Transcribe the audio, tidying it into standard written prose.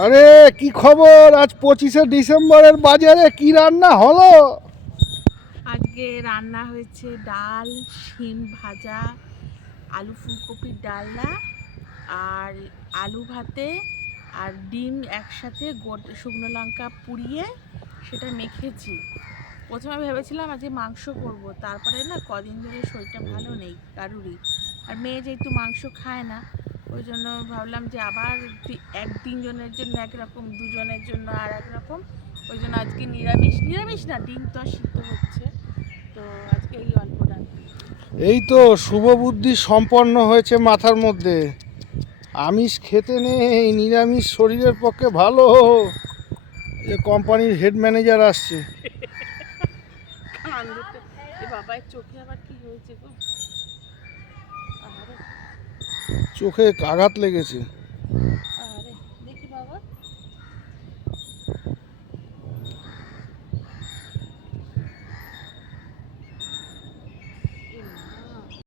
আরে কি খবর? আজ 25শে ডিসেম্বরের বাজারে কি রান্না হলো? আজকে রান্না হয়েছে ডাল, শিম ভাজা, আলু ফুলকপির ডালনা, আর আলু ভাতে, আর ডিম একসাথে শুকনো লঙ্কা পুড়িয়ে সেটা মেখেছি। প্রথমে ভেবেছিলাম আজকে মাংস করব, তারপরে না কদিন ধরে শরীরটা ভালো নেই কারুরই, আর মেয়ে যেহেতু মাংস খায় না, ওই জন্য ভাবলাম যে আবার তিনজনের জন্য একরকম, দুজনের জন্য আর একরকম। ওই জন্য আজকে নিরামিষ, নিরামিষ না, ডিম তো সিদ্ধ হচ্ছে, তো আজকে এই অল্প রান্না। এই তো শুভ বুদ্ধি সম্পন্ন হয়েছে মাথার মধ্যে। আমিষ খেতে নেই, নিরামিষ শরীরের পক্ষে ভালো। যে কোম্পানির হেড ম্যানেজার আসছে। কান্দতে, এ বাবার চোখে আবার কি হয়েছে গো? আহারে। চোখে আঘাত লেগেছে।